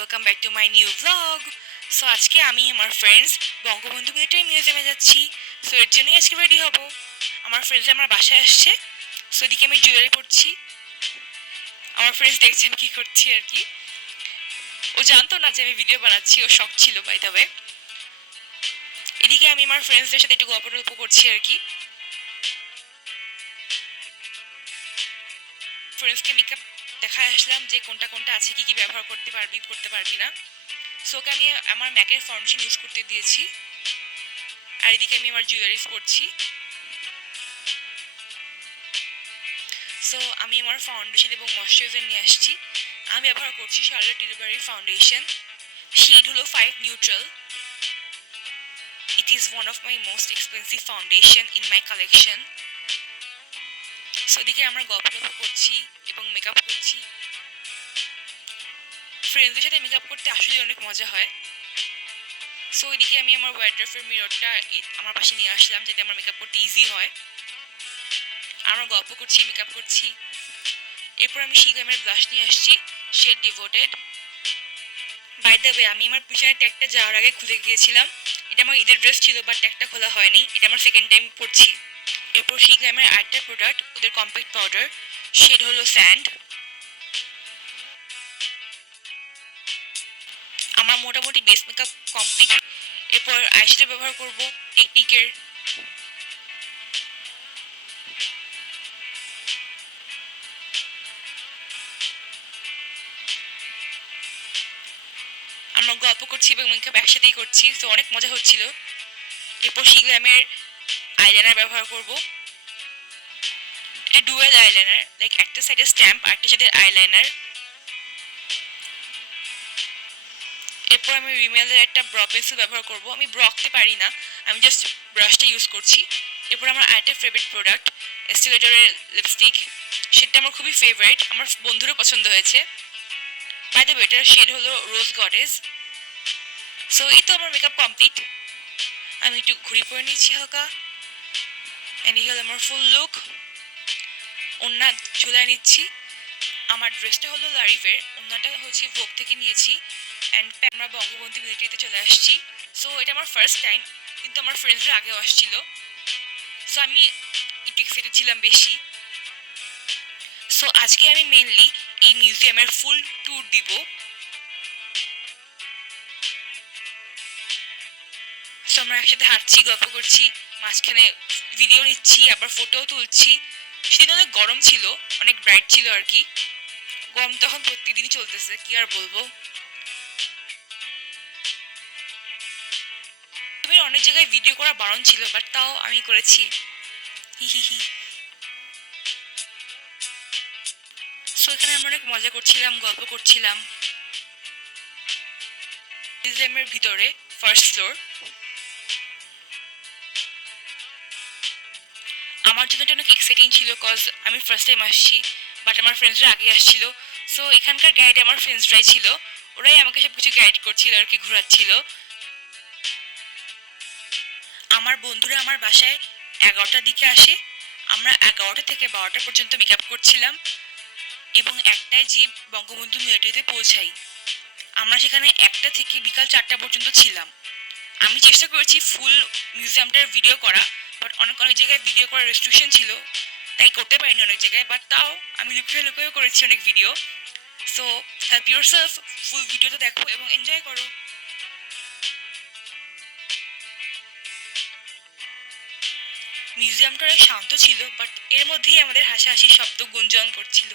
Welcome back to my new blog. So আজকে আমি আমার ফ্রেন্ডস বঙ্গবন্ধু মিলিটারি মিউজিয়ামে যাচ্ছি। সো এর জন্যই আজকে রেডি হব। আমার ফ্রেন্ডস আমার বাসায় আসছে। সো এদিকে আমি জুয়েলারি পরছি। আমার ফ্রেন্ডস দেখছেন কি করছি আর কি। ও জানতো না যে আমি ভিডিও বানাচ্ছি, ও শখ ছিল বাই দ্য ওয়ে। এদিকে আমি আমার ফ্রেন্ডসদের সাথে একটু গল্প টল্প করছি আর কি। ফ্রেন্ডসকে মেকআপ দেখায় আসলাম যে কোনটা কোনটা আছে, কি কি ব্যবহার করতে পারবি না। সো ওকে আমি আমার ম্যাকের ফাউন্ডেশন ইউজ করতে দিয়েছি। আর এদিকে আমি আমার জুয়েলারিস পরছি। সো আমি আমার ফাউন্ডেশন এবং ময়শ্চারাইজার নিয়ে আসছি। আমি ব্যবহার করছি শার্লট টিলবারি ফাউন্ডেশন, শেড হলো 5 neutral. It is one of my most expensive foundation in my collection. So এদিকে আমরা গল্প করছি এবং মেকআপ করছি। ফ্রেন্ডসদের সাথে মেকআপ করতে আসলে অনেক মজা হয়। সো এদিকে আমি আমার ওয়ার্ড্রোবের মিররটা আমার পাশে নিয়ে আসলাম যাতে আমার মেকআপ করতে ইজি হয়। আমরা গল্প করছি, মেকআপ করছি। এরপর আমি শিগামের ব্লাশ নিয়ে আসছি, shade devoted. By the way, আমি আমার পিছনে ট্যাগটা যাওয়ার আগে খুলে গিয়েছিলাম। এটা আমার ঈদের ড্রেস ছিল, বাট ট্যাগটা খোলা হয়নি। এটা আমার সেকেন্ড টাইম পরছি। এরপর শিগামের আরেকটা প্রোডাক্ট, ওদের কম্প্যাক্ট পাউডার, শেড হলো স্যান্ড। আমার মোটামুটি বেস মেকআপ কমপ্লিট। এরপর আইশ্যাডো ব্যবহার করব টেকনিকের। আমরা গল্প করছি এবং মেকআপ একসাথেই করছি, তো অনেক মজা হচ্ছিল। এরপর শিগ্রামের আইলাইনার ব্যবহার করব। এটা ডুয়েল আইলাইনার, লাইক একটা সাইডে স্ট্যাম্প আর একটা সাইডে আইলাইনার। এরপর আমি রিমেলের একটা ব্র পেন্সিল ব্যবহার করব। আমি ব্র আঁকতে পারি না, আমি জাস্ট ব্রাশটা ইউজ করছি। এরপর আমার আরেকটা ফেভারিট প্রোডাক্ট, এস্টি লডারের লিপস্টিক। সেটা আমার খুবই ফেভারিট, আমার বন্ধুরও পছন্দ হয়েছে। বাই দ্য ওয়ে, এটার শেড হলো রোজ গডেস। সো এই তো আমার মেকআপ কমপ্লিট। আমি একটু ঘুরি পরে নিচ্ছি হালকা। অ্যান্ড এই হলো আমার ফুল লুক। ওড়না ঝুলায় নিচ্ছি। আমার ড্রেসটা হলো লারিভের, ওড়নাটা হচ্ছে ভোগ থেকে নিয়েছি। অ্যান্ড আমরা বঙ্গবন্ধু মিলিটারিতে চলে আসছি। সো এটা আমার ফার্স্ট টাইম, কিন্তু আমার ফ্রেন্ডসরা আগেও আসছিল। সো আমি একটু এক্সাইটেড ছিলাম বেশি। সো আজকে আমি মেনলি এই মিউজিয়ামের ফুল ট্যুর দিব। সো আমরা একসাথে হাঁটছি, গল্প করছি, মাঝখানে ভিডিও নিচ্ছি, আবার ফটোও তুলছি। সেদিন অনেক গরম ছিল, অনেক ব্রাইট ছিল আর কি। গরম তখন প্রতিদিনই চলতেছে, কি আর বলবো। অনেক জায়গায় ভিডিও করা বারণ ছিল, বাট তাও আমি করেছি। হি হি হি। সো এখানে আমরা অনেক মজা করছিলাম, গল্প করছিলাম। মিউজিয়ামের ভিতরে ফার্স্ট ফ্লোর। আমার জন্য এটা অনেক এক্সাইটিং ছিল, কজ আমি ফার্স্ট টাইম আসছি, বাট আমার ফ্রেন্ডসরা আগে আসছিল। সো এখানকার গাইড আমার ফ্রেন্ডসরাই ছিল, ওরাই আমাকে সব কিছু গাইড করছিল আর কি, ঘোরাচ্ছিল। আমার বন্ধুরা আমার বাসায় 11টার দিকে আসে। আমরা 11টা থেকে 12টা পর্যন্ত মেকআপ করছিলাম এবং একটায় যে বঙ্গবন্ধু মিলিটারিতে পৌঁছাই। আমরা সেখানে 1টা থেকে বিকাল 4টা পর্যন্ত ছিলাম। আমি চেষ্টা করেছি ফুল মিউজিয়ামটার ভিডিও করা, বাট অনেক অনেক জায়গায় ভিডিও করার রেস্ট্রিকশন ছিল, তাই করতে পারিনি অনেক জায়গায়। বাট তাও আমি লুকিয়ে লুকিয়েও করেছি অনেক ভিডিও। সো হেল্প ইউরসেলফ, ফুল ভিডিওটা দেখো এবং এনজয় করো। মিউজিয়ামটা অনেক শান্ত ছিল, বাট এর মধ্যেই আমাদের হাসাহাসি শব্দ গুঞ্জন করছিল।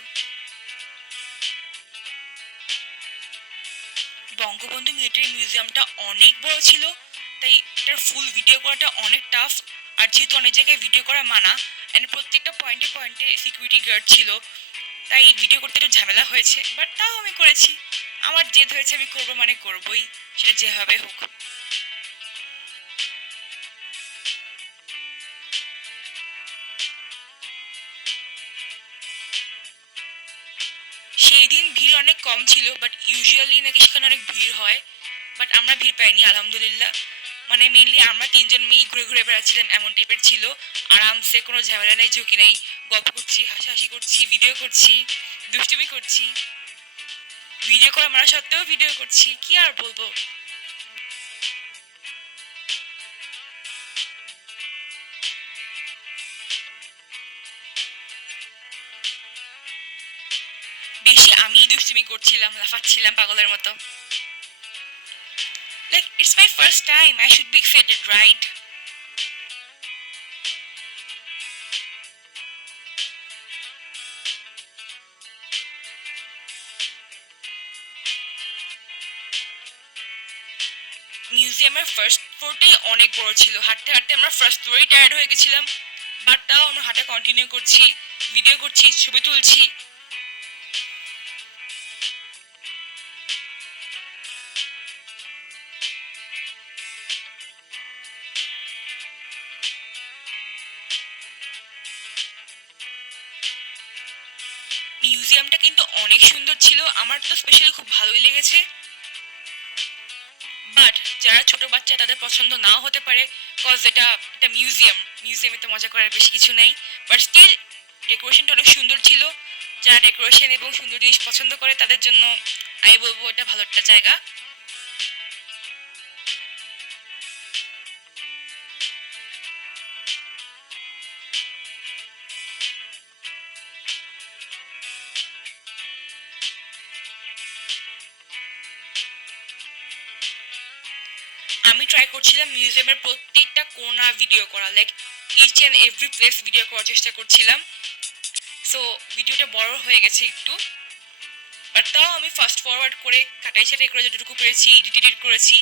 বঙ্গবন্ধু মিলিটারি মিউজিয়ামটা অনেক বড় ছিল, তাই এটার ফুল ভিডিও করাটা অনেক টাফ। আর যেহেতু অনেক জায়গায় ভিডিও করা মানা, অ্যান্ড প্রত্যেকটা পয়েন্টে পয়েন্টে সিকিউরিটি গার্ড ছিল, তাই ভিডিও করতে একটু ঝামেলা হয়েছে, বাট তাও আমি করেছি। আমার জেদ হয়েছে, আমি করবো মানে করবোই, সেটা যেভাবে হোক। সেই দিন ভিড় অনেক কম ছিল, বাট ইউজুয়ালি নাকি সেখানে অনেক ভিড় হয়, বাট আমরা ভিড় পাইনি আলহামদুলিল্লাহ। মানে মেনলি আমরা 3জন মেয়েই ঘুরে ঘুরে বেড়াচ্ছিলাম, এমন টাইপের ছিল। আরামসে, কোনো ঝামেলা নেই, ঝুঁকি নেই, গল্প করছি, হাসাহাসি করছি, ভিডিও করছি, দুষ্টুমি করছি। ভিডিও করা মানা সত্ত্বেও ভিডিও করছি, কি আর বলবো। বেশি আমিই দুষ্টুমি করছিলাম, লাফাচ্ছিলাম পাগলের মতো। Like it's my first time, I should be excited, right? মিউজিয়ামের ফার্স্ট ফ্লোরটাই অনেক বড় ছিল, হাঁটতে হাঁটতে আমরা ফার্স্ট ফ্লোরেই টায়ার্ড হয়ে গেছিলাম, বাট তাও আমরা হাঁটা কন্টিনিউ করছি, ভিডিও করছি, ছবি তুলছি। মিউজিয়ামটা কিন্তু অনেক সুন্দর ছিল, আমার তো স্পেশালি খুব ভালোই লেগেছে। বাট যারা ছোট বাচ্চা তাদের পছন্দ নাও হতে পারে, কজ এটা একটা মিউজিয়ামে তো মজা করার বেশি কিছু নাই। বাট স্টিল ডেকোরেশনটা অনেক সুন্দর ছিল, যারা ডেকোরেশন এবং সুন্দর জিনিস পছন্দ করে তাদের জন্য আমি বলবো এটা ভালো একটা জায়গা। আমি ট্রাই করছিলাম মিউজিয়ামের প্রত্যেকটা কোণা ভিডিও করা, like each and every place video করার চেষ্টা করছিলাম। সো ভিডিওটা বড় হয়ে গেছে একটু, বাট তাও আমি ফাস্ট ফরওয়ার্ড করে কাটাই ছাটাই করে যতটুকু পেরেছি এডিট করেছি।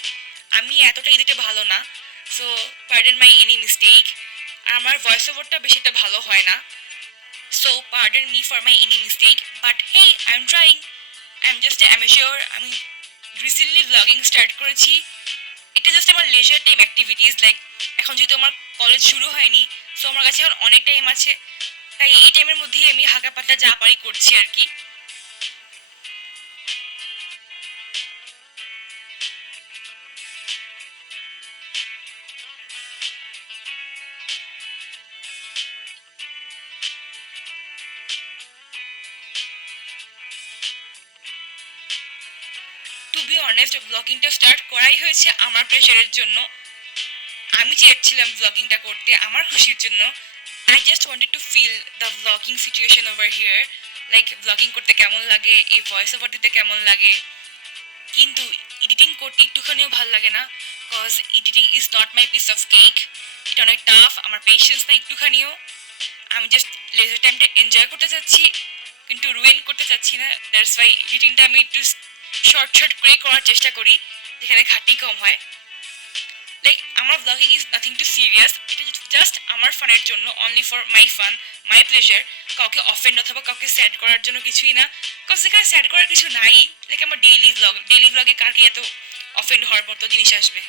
আমি এতটা এডিটে ভালো না, সো পার্ডন মাই এনি মিস্টেক। আর আমার ভয়েস ওভারটা বেশি একটা ভালো হয় না, so pardon me for my any mistake. But hey, I am trying, I am just amateur. আমি রিসেন্টলি ব্লগিং স্টার্ট করেছি, এটা জাস্ট আমার লেজার টাইম অ্যাক্টিভিটিস। লাইক এখন যেহেতু আমার কলেজ শুরু হয়নি, সো আমার কাছে এখন অনেক টাইম আছে, তাই এই টাইমের মধ্যেই আমি হাঁকা পাতলা যা পারি করছি আর কি। টু বি অনেস্ট, ব্লগিংটা স্টার্ট করাই হয়েছে আমার প্রেশারের জন্য। আমি চেয়েছিলাম ব্লগিংটা করতে আমার খুশির জন্য। I just wanted to feel the blogging situation over here, like blogging করতে কেমন লাগে, এই ভয়েস ওভার দিতে কেমন লাগে। কিন্তু এডিটিং করতে একটুখানিও ভাল লাগে না, cause editing is not my piece of cake. এটা অনেক টাফ, আমার পেশেন্স না একটুখানিও। আমি জাস্ট লেজার টাইমটা এনজয় করতে চাচ্ছি, কিন্তু রুইন করতে চাচ্ছি না। দ্যাটস ওয়াই এডিটিংটা আমি একটু শর্ট শর্ট করে করার চেষ্টা করি, যেখানে খাটনি কম হয়। লাইক আমার blogging is nothing to serious, এটা জাস্ট আমার ফানের জন্য, only for my fun, my pleasure. কাউকে অফেন্ড অথবা কাউকে স্যাড করার জন্য কিছুই না, কজ এখানে স্যাড করার কিছু নাই। লাইক আমার ডেইলি ব্লগে কার কি এত অফেন্ড হওয়ার মতো জিনিস আসবে।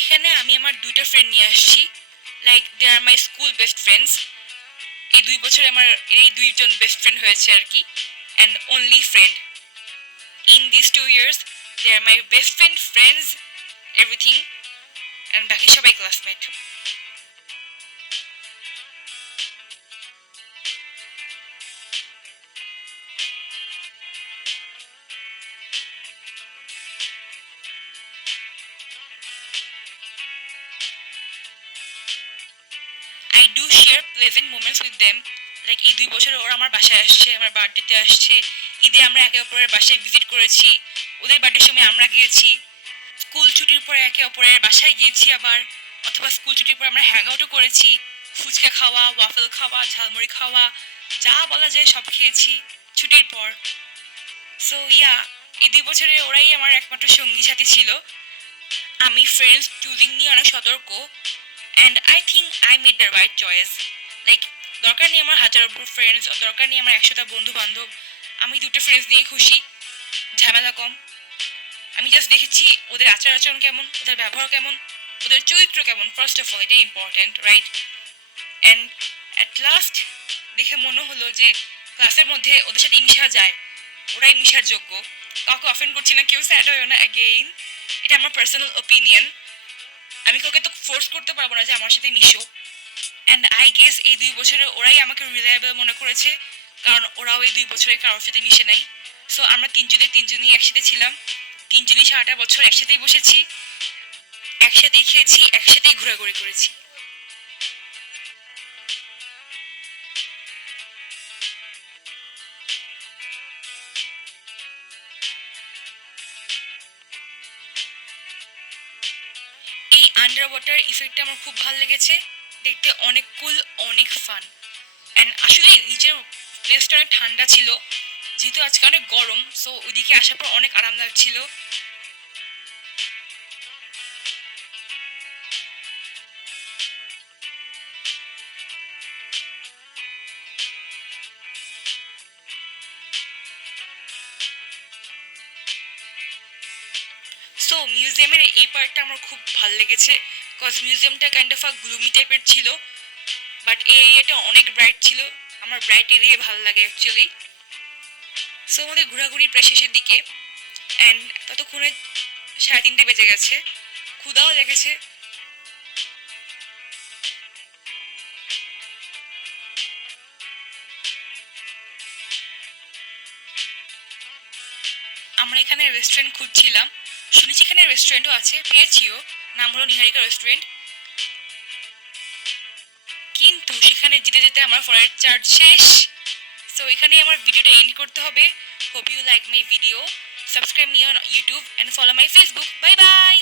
এখানে আমি আমার দুইটা ফ্রেন্ড নিয়ে আসছি, like they are my school best friends. এই 2 বছরে আমার এই দুইজন বেস্ট ফ্রেন্ড হয়েছে আর কি, and only friend. In this 2 years they are my best friends, everything, and বাকি সবাই classmate. I do share pleasant moments with them. Like এই 2 বছরে ওরা আমার বাসায় আসছে, আমার বার্থডেতে আসছে, ঈদে আমরা একে অপরের বাসায় ভিজিট করেছি, ওদের বার্থডের সময় আমরা গিয়েছি, স্কুল ছুটির পর একে অপরের বাসায় গিয়েছি আবার, অথবা স্কুল ছুটির পর আমরা হ্যাং আউটও করেছি, ফুচকা খাওয়া, ওয়াফেল খাওয়া, ঝালমুড়ি খাওয়া, যা বলা যায় সব খেয়েছি ছুটির পর। সো ইয়া, এই 2 বছরে ওরাই আমার একমাত্র সঙ্গী সাথী ছিল। আমি ফ্রেন্ডস চুজিং নিয়ে অনেক সতর্ক, and I think I made the right choice. Like দরকার নেই আমার হাজার ফ্রেন্ডস, দরকার নেই আমার 100টা বন্ধু বান্ধব। আমি দুটো ফ্রেন্ডস নিয়ে খুশি, ঝামেলা কম। আমি জাস্ট দেখেছি ওদের আচার আচরণ কেমন, ওদের ব্যবহার কেমন, ওদের চরিত্র কেমন। ফার্স্ট অফ অল এটাই important, right? And at last দেখে মনে হলো যে ক্লাসের মধ্যে ওদের সাথে মিশা যায়, ওরাই মিশার যোগ্য। কাউকে অফেন্ড করছি না, কেউ স্যাড হয় না অ্যাগেইন, এটা আমার পার্সোনাল ওপিনিয়ন। আমি কাউকে তো ফোর্স করতে পারবো না যে আমার সাথে মিশো। অ্যান্ড আই গেস এই 2 বছরে ওরাই আমাকে রিলায়েবল মনে করেছে, কারণ ওরাও এই 2 বছরে কারোর সাথে মিশে নাই। সো আমরা তিনজনই একসাথে ছিলাম, তিনজনই সারাটা বছর একসাথেই বসেছি, একসাথেই খেয়েছি, একসাথেই ঘোরাঘুরি করেছি। এই আন্ডার ওয়াটার ইফেক্টটা আমার খুব ভালো লেগেছে, দেখতে অনেক কুল, অনেক ফান। অ্যান্ড আসলে নিচের প্লেসটা অনেক ঠান্ডা ছিল, যেহেতু আজকে অনেক গরম, সো ওইদিকে আসার পর অনেক আরাম লাগছিল। সো মিউজিয়ামের এই পার্টটা আমার খুব ভালো লেগেছে, বিকজ মিউজিয়ামটা কাইন্ড অফ আ গ্লুমি টাইপের ছিল, বাট এই এরিয়াটা অনেক ব্রাইট ছিল। আমার ব্রাইট এরিয়া ভালো লাগে অ্যাকচুয়ালি। সো আমাদের ঘোরাঘুরি প্রায় শেষের দিকে, অ্যান্ড ততক্ষণে 3:30 বেজে গেছে, ক্ষুধাও লেগেছে। আমরা এখানে রেস্টুরেন্ট খুঁজছিলাম, শুনেছি এখানে রেস্টুরেন্টও আছে, পেয়েছিও, নাম হলো নিহারিকা রেস্টুরেন্ট। কিন্তু সেখানে যেতে যেতে আমার ফোনের চার্জ শেষ। সো এখানেই আমার ভিডিওটা এন্ড করতে হবে। Hope you like my video, subscribe me on YouTube and follow my Facebook. Bye by.